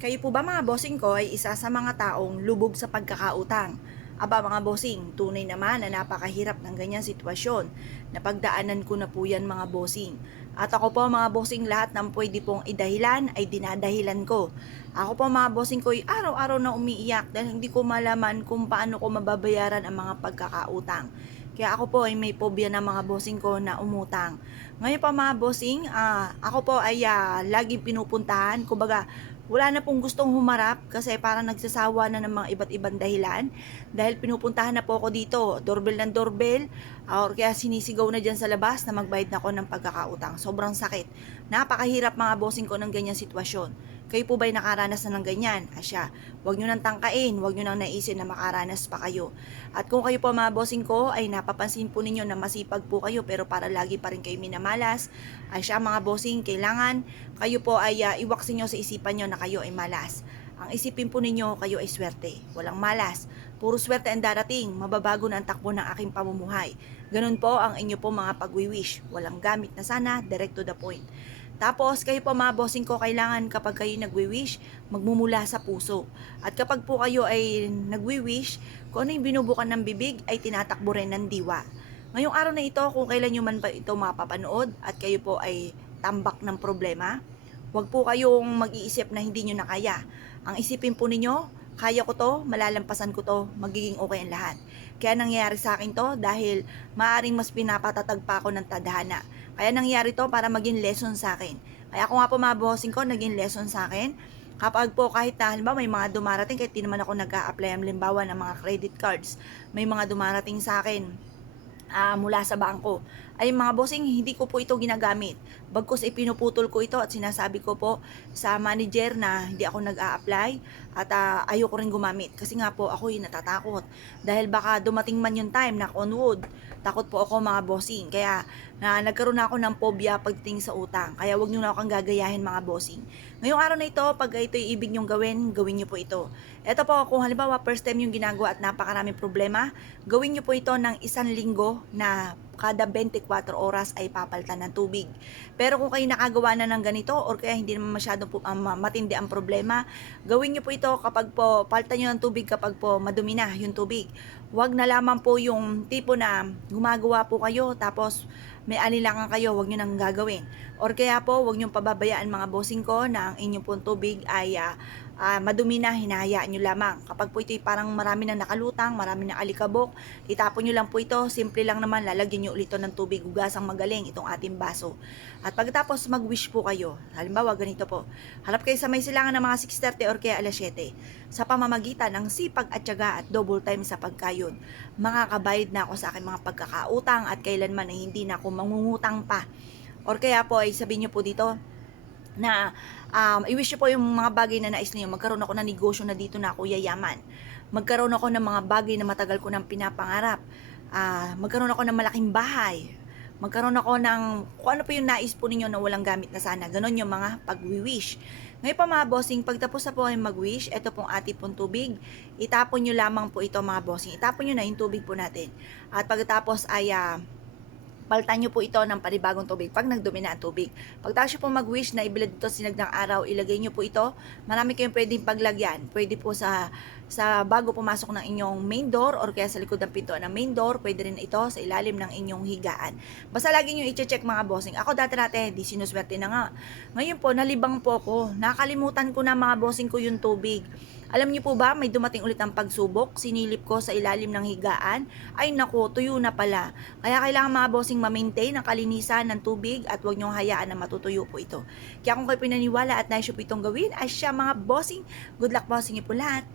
Kayo po ba mga bossing ko ay isa sa mga taong lubog sa pagkakautang? Aba mga bossing, tunay naman na napakahirap ng ganyang sitwasyon. Napagdaanan ko na po yan mga bossing. At ako po mga bossing, lahat ng pwede pong idahilan ay dinadahilan ko. Ako po mga bossing ko ay araw-araw na umiiyak dahil hindi ko malaman kung paano ko mababayaran ang mga pagkakautang. Kaya ako po ay may phobia ng mga bossing ko na umutang. Ngayon pa mga bossing, ako po ay laging pinupuntahan. Kumbaga, wala na pong gustong humarap kasi parang nagsasawa na ng mga iba't ibang dahilan dahil pinupuntahan na po ako dito, doorbell ng doorbell, or kaya sinisigaw na dyan sa labas na magbayad na ako ng pagkakautang. Sobrang sakit. Napakahirap mga bossing ko ng ganyang sitwasyon. Kayo po ba'y nakaranas na ng ganyan? Asya, huwag nyo nang tangkain, huwag nyo nang naisin na makaranas pa kayo. At kung kayo po mga bossing ko ay napapansin po ninyo na masipag po kayo pero para lagi pa rin kayo minamalas, asya mga bossing, kailangan kayo po ay iwaksin nyo sa isipan nyo na kayo ay malas. Ang isipin po ninyo, kayo ay swerte. Walang malas. Puro swerte ang darating. Mababago na ang takbo ng aking pamumuhay. Ganun po ang inyo po mga pagwi-wish. Walang gamit na sana, direct to the point. Tapos, kayo po mga bossing ko, kailangan kapag kayo nagwi-wish, magmumula sa puso. At kapag po kayo ay nagwi-wish, kung ano yung binubukan ng bibig, ay tinatakbo rin ng diwa. Ngayong araw na ito, kung kailan nyo man ba ito mapapanood at kayo po ay tambak ng problema, huwag po kayong mag-iisip na hindi nyo na kaya. Ang isipin po ninyo, kaya ko to, malalampasan ko to, magiging okay ang lahat. Kaya nangyayari sa akin to dahil maaring mas pinapatatag pa ako ng tadhana. Kaya nangyayari to para maging lesson sa akin. Kaya ako nga po mga bossing ko, naging lesson sa akin. Kapag po kahit na halimbawa may mga dumarating, kahit di naman ako nag-a-apply halimbawa ng mga credit cards, may mga dumarating sa akin mula sa bangko. Ay mga bossing, hindi ko po ito ginagamit. Bagkus ipinuputol ko ito at sinasabi ko po sa manager na hindi ako nag-a-apply at ayoko rin gumamit. Kasi nga po ako yung natatakot. Dahil baka dumating man yung time, knock on wood, takot po ako mga bossing. Kaya nagkaroon na ako ng phobia pagdating sa utang. Kaya wag nyo na akong gagayahin mga bossing. Ngayong araw na ito, pag ito yung ibig nyong gawin, gawin nyo po ito. Ito po, kung halimbawa first time yung ginagawa at napakaraming problema, gawin nyo po ito ng 1 linggo na kada 24 oras ay papalitan ng tubig. Pero kung kayo nakagawa na ng ganito or kaya hindi naman masyadong matindi ang problema, gawin nyo po ito kapag po palitan nyo ng tubig kapag po madumi na yung tubig. Huwag na lamang po yung tipo na gumagawa po kayo tapos may alinlangan kayo, huwag nyo nang gagawin. Or kaya po, huwag nyo pababayaan mga bossing ko na ang inyong pong tubig ay madumi na, hinahayaan nyo lamang. Kapag po ito parang marami na nakalutang, marami na alikabok, itapon nyo lang po ito, simple lang naman, lalagyan nyo ulit ng tubig, hugasang magaling itong ating baso. At pagkatapos mag-wish po kayo, halimbawa ganito po, harap kayo sa may silangan ng mga 6:30 or kaya alas 7, sa pamamagitan ng sipag at tiyaga at double time sa pagkayod, makakabayad na ako sa aking mga pagkakautang at kailanman ay hindi na ako mangungutang pa. Or kaya po ay sabihin nyo po dito, na i-wish po yung mga bagay na nais niyo. Magkaroon ako ng negosyo na dito na ako yayaman. Magkaroon ako ng mga bagay na matagal ko nang pinapangarap. Magkaroon ako ng malaking bahay. Magkaroon ako ng kung ano po yung nais po ninyo na walang gamit na sana. Ganon yung mga pag-wish. Ngayon pa mga bossing, pagtapos na po ay mag-wish, ito pong ating pong tubig, itapon nyo lamang po ito mga bossing. Itapon nyo na yung tubig po natin. At pagkatapos ay palitan nyo po ito ng panibagong tubig pag nagdumi na ang tubig. Pagtapos nyo po mag-wish na ibilad ito sinag ng araw, ilagay nyo po ito. Marami kayong pwedeng paglagyan. Pwede po sa bago pumasok ng inyong main door or kaya sa likod ng pintuan ng main door. Pwede rin ito sa ilalim ng inyong higaan. Basta lagi nyo i-check mga bossing. Ako dati di sinuswerte na nga. Ngayon po, nalibang po ako. Nakalimutan ko na mga bossing ko yung tubig. Alam niyo po ba, may dumating ulit ang pagsubok, sinilip ko sa ilalim ng higaan, ay nako, tuyo na pala. Kaya kailangan mga bossing ma-maintain ang kalinisan ng tubig at huwag niyong hayaan na matutuyo po ito. Kaya kung kayo pinaniwala at naisyo po itong gawin, ay siya mga bossing, good luck bossing niyo po lahat.